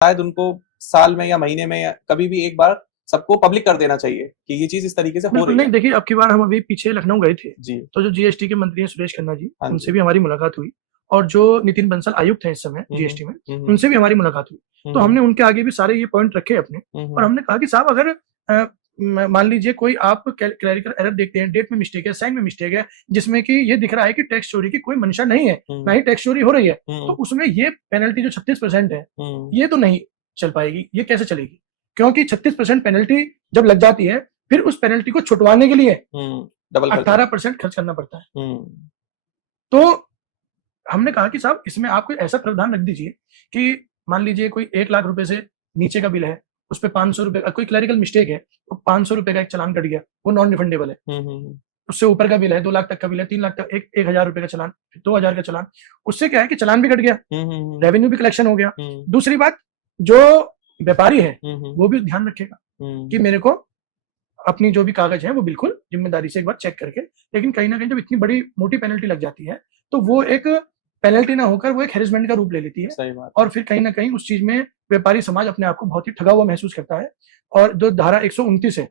शायद उनको साल में या महीने में या कभी भी एक बार सबको पब्लिक कर देना चाहिए कि ये चीज इस तरीके से हो रही नहीं है। देखिए, अब की बार हम अभी पीछे लखनऊ गए थे जी। तो जो जीएसटी के मंत्री हैं सुरेश खन्ना जी, हाँ उनसे जी। भी हमारी मुलाकात हुई, और जो नितिन बंसल आयुक्त हैं इस समय जीएसटी में, उनसे भी हमारी मुलाकात हुई। तो हमने उनके आगे भी सारे ये पॉइंट रखे अपने, और हमने कहा कि साहब अगर मान लीजिए कोई आप क्लरिकल एरर देखते हैं, डेट में मिस्टेक है, साइन में मिस्टेक है, जिसमें कि ये दिख रहा है कि टैक्स चोरी की कोई मंशा नहीं है, ना ही टैक्स चोरी हो रही है, तो उसमें ये पेनल्टी जो 36% है, ये तो नहीं चल पाएगी। ये कैसे चलेगी? क्योंकि 36% पेनल्टी जब लग जाती है, फिर उस पेनल्टी को छुटवाने के लिए डबल 18% खर्च करना पड़ता है। तो हमने कहा कि साहब इसमें आप कोई ऐसा प्रावधान रख दीजिए कि मान लीजिए कोई 1 लाख रुपए से नीचे का बिल है, उस पर 500 रुपए का कोई क्लरिकल मिस्टेक है, तो 500 रुपए का एक चालान कट गया, वो नॉन रिफंडेबल है। उससे ऊपर का बिल है, 2 लाख तक का बिल है, 3 लाख तक, 1,000 रुपए का चालान, 2,000 का चालान, उससे क्या है कि चालान भी कट गया, रेवेन्यू भी कलेक्शन हो गया। दूसरी बात, जो व्यापारी है वो भी ध्यान रखेगा कि मेरे को अपनी जो भी कागज है वो बिल्कुल जिम्मेदारी से एक बार चेक करके, लेकिन कहीं ना कहीं जब इतनी बड़ी मोटी पेनल्टी लग जाती है तो वो एक पेनल्टी ना होकर वो एक हेरेसमेंट का रूप ले लेती है। सही बात। और फिर कहीं ना कहीं उस चीज में व्यापारी समाज अपने आप को बहुत ही ठगा हुआ महसूस करता है। और जो धारा 129 है,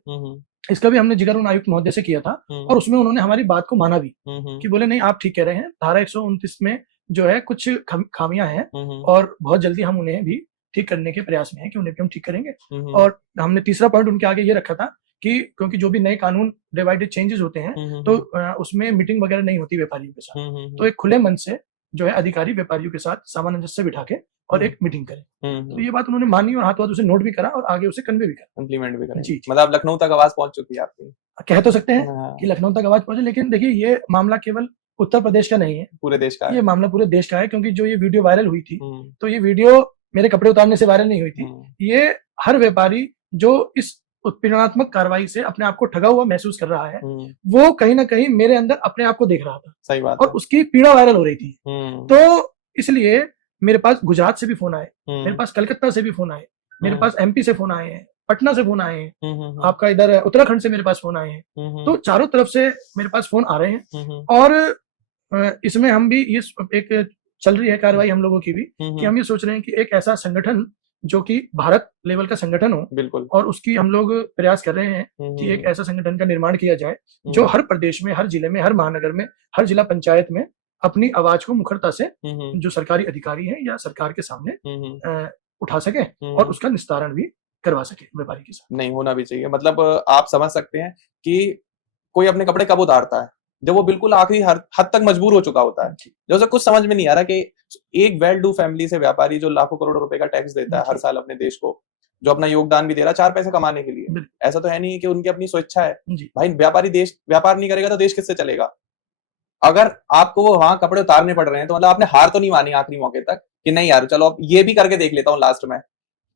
इसका भी हमने जिक्र उन आयुक्त महोदय से किया था, और उसमें उन्होंने हमारी बात को माना भी कि बोले नहीं आप ठीक कह रहे हैं, धारा 129 में जो है कुछ खामियां हैं, और बहुत जल्दी हम उन्हें भी ठीक करने के प्रयास में हैं कि उन्हें भी हम ठीक करेंगे। और हमने तीसरा पॉइंट उनके आगे ये रखा था कि क्योंकि जो भी नए कानून डिवाइडेड चेंजेस होते हैं तो उसमें मीटिंग वगैरह नहीं होती व्यापारियों के साथ, तो एक खुले मन से जो है अधिकारी व्यापारियों के साथ सामंजस्य बिठा के और एक मीटिंग करें। तो ये बात उन्होंने मानी और हाथों हाथ उसे नोट भी करा और आगे उसे कन्वे भी करा, इम्प्लीमेंट भी करा। जी। मतलब लखनऊ तक आवाज पहुंच चुकी है आपकी, कह तो सकते हैं कि लखनऊ तक आवाज पहुंचे, लेकिन देखिए ये मामला केवल उत्तर प्रदेश का नहीं है, पूरे देश का है। ये मामला पूरे देश का है, क्योंकि जो ये वीडियो वायरल हुई थी, तो ये वीडियो मेरे कपड़े उतारने से वायरल नहीं हुई थी। ये हर व्यापारी जो इस उत्पीड़नात्मक कार्रवाई से अपने आप को ठगा हुआ महसूस कर रहा है, वो कहीं ना कहीं मेरे अंदर अपने आप को देख रहा था। सही बात। और उसकी पीड़ा वायरल हो रही थी। तो इसलिए मेरे पास गुजरात से भी फोन आए, मेरे पास कलकत्ता से भी फोन आए, मेरे पास एमपी से फोन आए हैं, पटना से फोन आए हैं, आपका इधर उत्तराखंड से मेरे पास फोन आए हैं। तो चारों तरफ से मेरे पास फोन आ रहे हैं, और इसमें हम भी ये एक चल रही है कार्रवाई हम लोगों की भी, कि हम ये सोच रहे हैं कि एक ऐसा संगठन जो कि भारत लेवल का संगठन हो, बिल्कुल, और उसकी हम लोग प्रयास कर रहे हैं कि एक ऐसा संगठन का निर्माण किया जाए जो हर प्रदेश में, हर जिले में, हर महानगर में, हर जिला पंचायत में अपनी आवाज को मुखरता से जो सरकारी अधिकारी हैं या सरकार के सामने उठा सके और उसका निस्तारण भी करवा सके व्यापारी के साथ। नहीं होना भी चाहिए। मतलब आप समझ सकते हैं कि कोई अपने कपड़े कब उतारता है, जब वो बिल्कुल आखिरी हद तक मजबूर हो चुका होता है, जो उसे कुछ समझ में नहीं आ रहा कि एक वेल डू फैमिली से व्यापारी जो लाखों करोड़ों रुपए का टैक्स देता है हर साल अपने देश को, जो अपना योगदान भी दे रहा है 4 पैसे कमाने के लिए, ऐसा तो है नहीं कि उनकी अपनी स्वेच्छा है। भाई व्यापारी देश व्यापार नहीं करेगा तो देश किससे चलेगा? अगर आपको वो वहां कपड़े उतारने पड़ रहे हैं तो मतलब आपने हार तो नहीं मानी आखिरी मौके तक कि नहीं यार चलो अब ये भी करके देख लेता हूँ लास्ट में।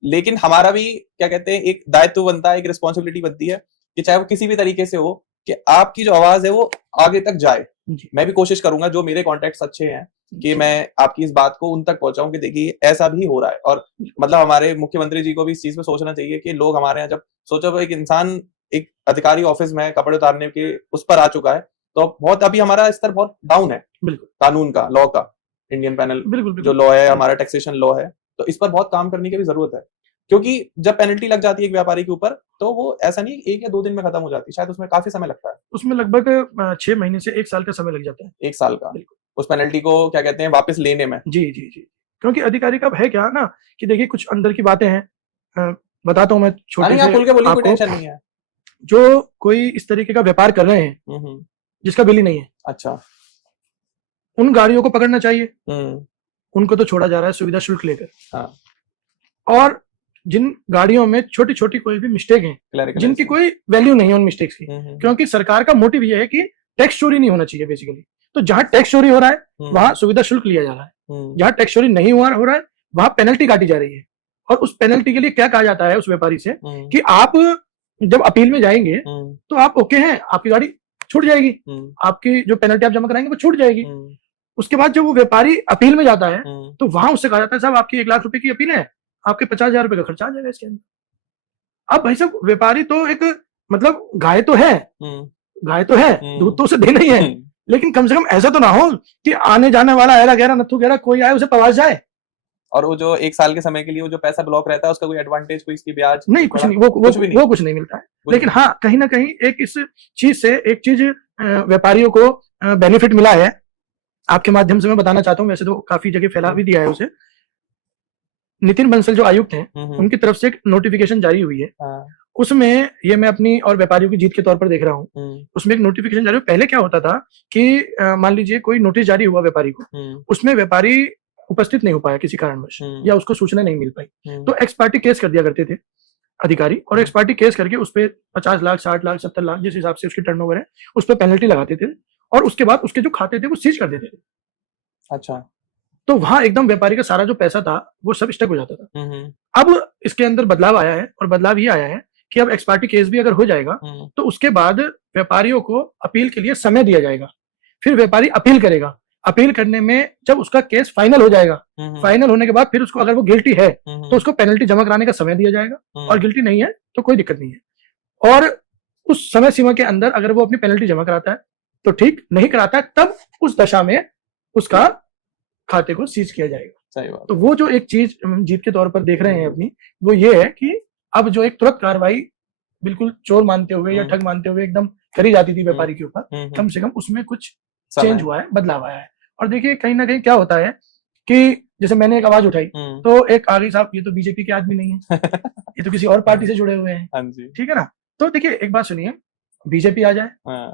लेकिन हमारा भी क्या कहते हैं एक दायित्व बनता है, एक रिस्पॉन्सिबिलिटी बनती है कि चाहे वो किसी भी तरीके से हो कि आपकी जो आवाज है वो आगे तक जाए। मैं भी कोशिश करूंगा, जो मेरे कॉन्टेक्ट्स अच्छे हैं, कि मैं आपकी इस बात को उन तक पहुंचाऊं कि देखिए ऐसा भी हो रहा है। और मतलब हमारे मुख्यमंत्री जी को भी इस चीज पे सोचना चाहिए कि लोग हमारे यहाँ जब सोचो एक इंसान एक अधिकारी ऑफिस में कपड़े उतारने के उस पर आ चुका है तो बहुत अभी हमारा स्तर बहुत डाउन है बिल्कुल कानून का, लॉ का, इंडियन पैनल जो लॉ है, हमारा टैक्सेशन लॉ है, तो इस पर बहुत काम करने की भी जरूरत है। क्योंकि जब पेनल्टी लग जाती है एक व्यापारी के ऊपर तो वो ऐसा नहीं 1 या 2 दिन में खत्म हो जाती, शायद उसमें काफी समय लगता है। उसमें लगभग 6 महीने से 1 साल का समय लग जाता है। 1 साल का उस पेनल्टी को क्या कहते हैं वापस लेने में। जी जी जी, क्योंकि अधिकारी का है क्या ना कि देखिए कुछ अंदर की बातें हैं, बताता हूँ मैं छोटे से, खुल के बोलिए, कोई टेंशन नहीं है। जो कोई इस तरीके का व्यापार कर रहे हैं जिसका बिल ही नहीं है, अच्छा, उन गाड़ियों को पकड़ना चाहिए, उनको तो छोड़ा जा रहा है सुविधा शुल्क लेकर। हाँ। और जिन गाड़ियों में छोटी छोटी कोई भी मिस्टेक है, जिनकी कोई वैल्यू नहीं है उन मिस्टेक्स की, क्योंकि सरकार का मोटिव ये है कि टैक्स चोरी नहीं होना चाहिए बेसिकली। तो जहां टैक्स चोरी हो रहा है वहां सुविधा शुल्क लिया जा रहा है, जहां टैक्स चोरी नहीं हो रहा है वहां पेनल्टी काटी जा रही है। और उस पेनल्टी के लिए क्या कहा जाता है उस व्यापारी से कि आप जब अपील में जाएंगे तो आप ओके हैं, आपकी गाड़ी छूट जाएगी, आपकी जो पेनल्टी आप जमा कराएंगे वो छूट जाएगी। उसके बाद जब वो व्यापारी अपील में जाता है तो वहां उससे कहा जाता है साहब आपकी 1 लाख रुपए की अपील है, आपके 50,000 रुपए का खर्चा आ जाएगा इसके अंदर। अब भाई साहब व्यापारी तो एक मतलब गाय तो है, दूध तो उसे देना ही है, लेकिन कम से कम ऐसा तो ना हो कि आने जाने वाला ऐरा गहरा नत्थु गहरा कोई आए उसे पवास जाए। और वो जो 1 साल के समय के लिए वो जो पैसा ब्लॉक रहता है उसका कोई एडवांटेज, कोई इसकी ब्याज नहीं, कुछ नहीं, वो कुछ नहीं मिलता है। लेकिन हाँ, कहीं ना कहीं एक इस चीज से एक चीज व्यापारियों को बेनिफिट मिला है, आपके माध्यम से मैं बताना चाहता हूँ। वैसे तो काफी जगह फैला भी दिया है उसे। नितिन बंसल जो आयुक्त हैं, उनकी तरफ से एक नोटिफिकेशन जारी हुई है। उसमें ये मैं अपनी और व्यापारियों की जीत के तौर पर देख रहा हूँ। उसमें एक नोटिफिकेशन जारी हुआ। पहले क्या होता था कि मान लीजिए कोई नोटिस जारी हुआ व्यापारी को, उसमें व्यापारी उपस्थित नहीं हो पाया किसी कारणवश या उसको सूचना नहीं मिल पाई, तो एक्स पार्टी केस कर दिया करते थे अधिकारी, और एक्स पार्टी केस करके उस पर 50 लाख 60 लाख 70 लाख जिस हिसाब से उसकी टर्नओवर है उस पर पेनल्टी लगाते थे, और उसके बाद उसके जो खाते थे वो सीज कर देते थे। अच्छा। तो वहां एकदम व्यापारी का सारा जो पैसा था वो सब स्टक हो जाता था। अब इसके अंदर बदलाव आया है, और बदलाव ये आया है कि अब एक्स पार्टी केस भी अगर हो जाएगा तो उसके बाद व्यापारियों को अपील के लिए समय दिया जाएगा। फिर व्यापारी अपील करेगा, अपील करने में जब उसका केस फाइनल हो जाएगा, फाइनल होने के बाद फिर उसको अगर वो गिल्टी है तो उसको पेनल्टी जमा कराने का समय दिया जाएगा, और गिल्टी नहीं है तो कोई दिक्कत नहीं है। और उस समय सीमा के अंदर अगर वो अपनी पेनल्टी जमा कराता है तो ठीक, नहीं कराता है तब उस दशा में उसका खाते को सीज किया जाएगा। सही बात। तो वो जो एक चीज जीत के तौर पर देख रहे हैं अपनी, वो ये है कि अब जो एक तुरंत कार्रवाई बिल्कुल चोर मानते हुए या ठग मानते हुए एकदम करी जाती थी व्यापारी के ऊपर, कम से कम उसमें कुछ चेंज हुआ है, बदलाव आया है। और देखिए कहीं ना कहीं क्या होता है कि जैसे मैंने एक आवाज उठाई तो एक आगे साहब ये तो बीजेपी के आदमी नहीं है, ये तो किसी और पार्टी से जुड़े हुए हैं, ठीक है ना। तो देखिए एक बात सुनिए, बीजेपी आ जाए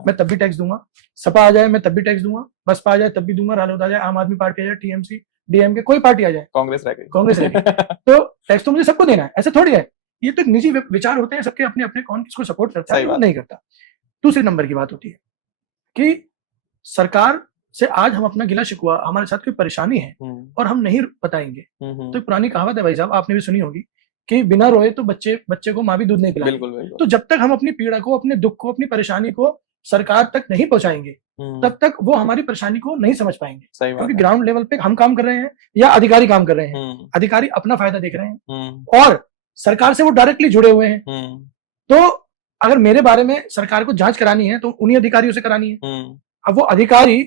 मैं तब भी टैक्स दूंगा, सपा आ जाए मैं तब भी टैक्स दूंगा, बसपा आ जाए तब भी दूंगा, रालोद आ जाए, आम आदमी पार्टी आ जाए, टीएमसी डीएमके कोई पार्टी आ जाए, कांग्रेस रह गई तो टैक्स तो मुझे सबको देना है, ऐसा थोड़ी है। ये तो एक निजी विचार होते हैं सबके अपने अपने, कौन किसको सपोर्ट करता है वो नहीं करता। दूसरे नंबर की बात होती है कि सरकार से आज हम अपना गिला शिकवा, हमारे साथ कोई परेशानी है और हम नहीं बताएंगे, तो पुरानी कहावत है भाई साहब, आपने भी सुनी होगी कि बिना रोए तो बच्चे को माँ भी दूध नहीं पिलाती। बिल्कुल। तो जब तक हम अपनी पीड़ा को, अपने दुख को, अपनी परेशानी को सरकार तक नहीं पहुंचाएंगे तब तक वो हमारी परेशानी को नहीं समझ पाएंगे, क्योंकि ग्राउंड लेवल पे हम काम कर रहे हैं या अधिकारी काम कर रहे हैं, अधिकारी अपना फायदा देख रहे हैं और सरकार से वो डायरेक्टली जुड़े हुए हैं। तो अगर मेरे बारे में सरकार को जांच करानी है तो उन्हीं अधिकारियों से करानी है। अब वो अधिकारी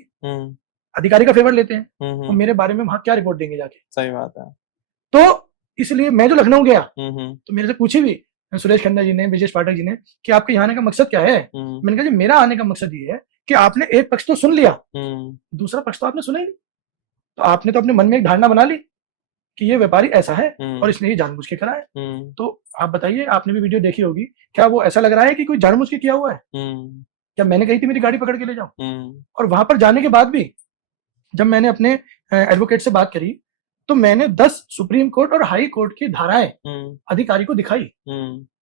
का फेवर लेते हैं, तो मेरे बारे में वहां क्या रिपोर्ट देंगे जाके। सही बात है। तो इसलिए मैं जो लखनऊ गया तो मेरे से पूछी भी सुरेश खन्ना जी ने, ब्रजेश पाठक जी ने कि आपके यहाँ आने का मकसद क्या है। मैंने कहा जी मेरा आने का मकसद ये है कि आपने एक पक्ष तो सुन लिया, दूसरा पक्ष तो आपने सुना ही नहीं। तो आपने तो अपने मन में एक धारणा बना ली कि ये व्यापारी ऐसा है और इसने ये जानबूझ के करा है। तो आप बताइए, आपने भी वीडियो देखी होगी, क्या वो ऐसा लग रहा है कि कोई जानबूझ के किया हुआ है? क्या मैंने कही थी मेरी गाड़ी पकड़ के ले जाओ? और वहां पर जाने के बाद भी जब मैंने अपने एडवोकेट से बात करी तो मैंने 10 सुप्रीम कोर्ट और हाई कोर्ट की धाराएं अधिकारी को दिखाई,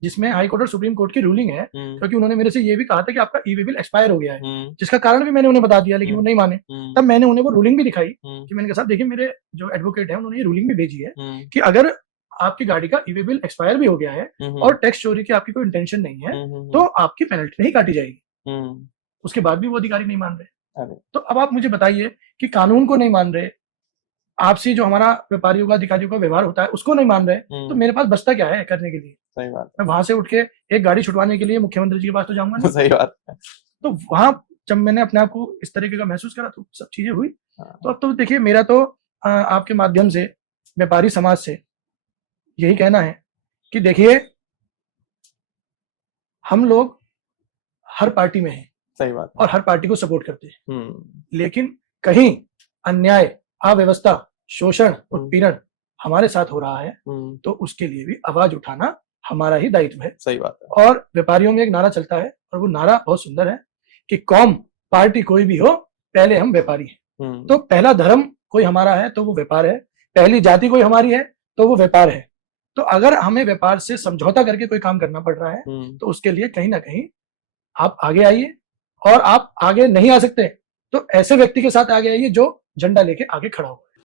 जिसमें हाई कोर्ट और सुप्रीम कोर्ट की रूलिंग है, क्योंकि उन्होंने मेरे से ये भी कहा था कि आपका ई-वे बिल एक्सपायर हो गया है, जिसका कारण भी मैंने उन्हें बता दिया, लेकिन वो नहीं माने। तब मैंने उन्हें वो रूलिंग भी दिखाई कि मैंने कहा साहब देखिए, मेरे जो एडवोकेट है उन्होंने ये रूलिंग भी भेजी है कि अगर आपकी गाड़ी का ई-वे बिल एक्सपायर भी हो गया है और टैक्स चोरी की आपकी कोई इंटेंशन नहीं है तो आपकी पेनल्टी नहीं काटी जाएगी। उसके बाद भी वो अधिकारी नहीं मान रहे। तो अब आप मुझे बताइए कि कानून को नहीं मान रहे, आपसी जो हमारा व्यापारियों का, अधिकारियों का व्यवहार होता है उसको नहीं मान रहे, तो मेरे पास बचता क्या है करने के लिए? सही बात। मैं वहां से उठ के एक गाड़ी छुटवाने के लिए मुख्यमंत्री जी के पास तो जाऊंगा ना। सही बात है। तो वहां जब मैंने अपने आप को इस तरीके का महसूस करा तो सब चीजें हुई। तो अब तो देखिए, मेरा तो आपके माध्यम से व्यापारी समाज से यही कहना है कि देखिए, हम लोग हर पार्टी में हैं, सही बात, और हर पार्टी को सपोर्ट करते हैं, लेकिन कहीं अन्याय, अव्यवस्था, शोषण, उत्पीड़न हमारे साथ हो रहा है तो उसके लिए भी आवाज उठाना हमारा ही दायित्व है। सही बात है। और व्यापारियों में एक नारा चलता है और वो नारा बहुत सुंदर है कि कौम, पार्टी कोई भी हो, पहले हम व्यापारी हैं। तो पहला धर्म कोई हमारा है तो वो व्यापार है, पहली जाति कोई हमारी है तो वो व्यापार है। तो अगर हमें व्यापार से समझौता करके कोई काम करना पड़ रहा है तो उसके लिए कहीं ना कहीं आप आगे आइए, और आप आगे नहीं आ सकते तो ऐसे व्यक्ति के साथ आगे आइए जो झंडा लेके आगे खड़ा हो।